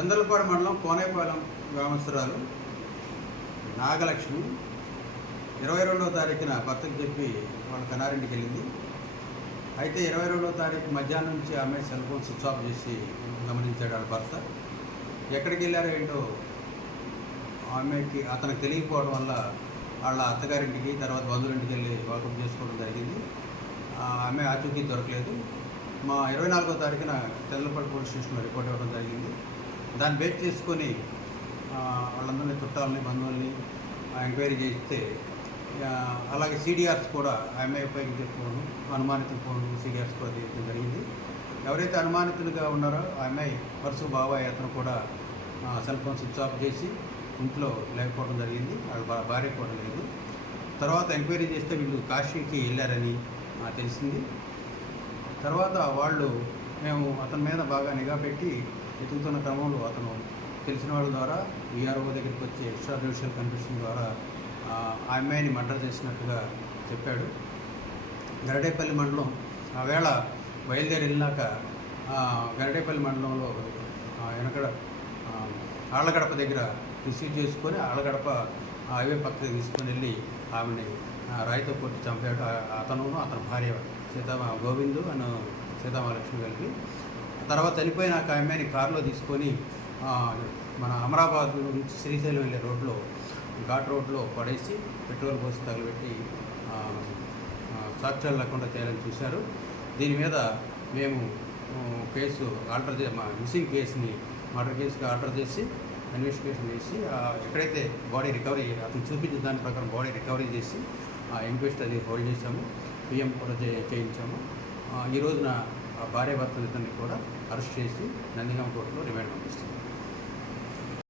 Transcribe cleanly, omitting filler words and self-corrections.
చంద్రలపాడు మండలం కోనేపాలెం గ్రామస్తురాలు నాగలక్ష్మి 22వ తారీఖున భర్తకు చెప్పి వాళ్ళ కనారింటికి వెళ్ళింది. అయితే 22వ తారీఖు మధ్యాహ్నం నుంచి ఆమె సెల్ ఫోన్ స్విచ్ ఆఫ్ చేసి గమనించాడు వాళ్ళ భర్త. ఎక్కడికి వెళ్ళారో ఏంటో అతనికి తెలియకపోవడం వల్ల వాళ్ళ అత్తగారింటికి, తర్వాత బంధువులింటికి వెళ్ళి వాకప్ చేసుకోవడం జరిగింది. ఆమె ఆచూకీ దొరకలేదు. మా 24వ తారీఖున చంద్రలపాడు పోలీస్ స్టేషన్లో రిపోర్ట్ ఇవ్వడం జరిగింది. దాన్ని బేస్ చేసుకొని వాళ్ళందరినీ చుట్టాలని, బంధువుల్ని ఎంక్వైరీ చేస్తే, అలాగే సిడిఆర్స్ కూడా ఆమె పైకి ఫోను, అనుమానితుల ఫోను సిడిఆర్స్ కూడా తీయడం జరిగింది. ఎవరైతే అనుమానితులుగా ఉన్నారో ఆమె వరుస బాబాయ్ అతను కూడా సెల్ ఫోన్ స్విచ్ ఆఫ్ చేసి ఇంట్లో లేకపోవడం జరిగింది. వాళ్ళ భార్య కూడా లేదు. తర్వాత ఎంక్వైరీ చేస్తే వీళ్ళు కాశీకి వెళ్ళారని తెలిసింది. తర్వాత మేము అతని మీద బాగా నిఘా పెట్టి వెతుకుతున్న క్రమంలో అతను తెలిసిన వాళ్ళ ద్వారా విఆర్ఓ దగ్గరికి వచ్చి ఎక్స్ట్రా జ్యుడిషియల్ కన్ఫెషన్ ద్వారా ఆ అమ్మాయిని మర్డర్ చేసినట్టుగా చెప్పాడు. గరడేపల్లి మండలం ఆవేళ బయలుదేరి వెళ్ళినాక గరడేపల్లి మండలంలో వెనకడ ఆళ్ళగడప దగ్గర రిసీవ్ చేసుకొని ఆళ్ళగడప హైవే పక్కకి తీసుకొని వెళ్ళి ఆమెని రాయితో కొట్టి చంపాడు. అతను అతని భార్య గోవిందు అను సీతామహాలక్ష్మి కలిపి. తర్వాత చనిపోయినాక అమ్మాయిని కారులో తీసుకొని మన అమరాబాద్ నుంచి శ్రీశైలం వెళ్ళే రోడ్లో, ఘాట్ రోడ్లో పడేసి పెట్రోల్ పోసి తగలబెట్టి సాక్ష్యాలు లేకుండా చేయాలని చూశారు. దీని మీద మేము కేసు మిస్సింగ్ కేసుని మర్డర్ కేసుగా ఆర్డర్ చేసి ఇన్వెస్టిగేషన్ చేసి ఎక్కడైతే బాడీ రికవరీ అతను చూపించిన దాని ప్రకారం బాడీ రికవరీ చేసి ఇంక్వెస్ట్ అది హోల్డ్ చేశాము. పిఎం కూడా చేయించాము. ఈ రోజున భార్య భర్తలు ఇద్దరిని కూడా అరెస్ట్ చేసి నందిగామ కోర్టులో రిమాండ్ పంపిస్తున్నాం.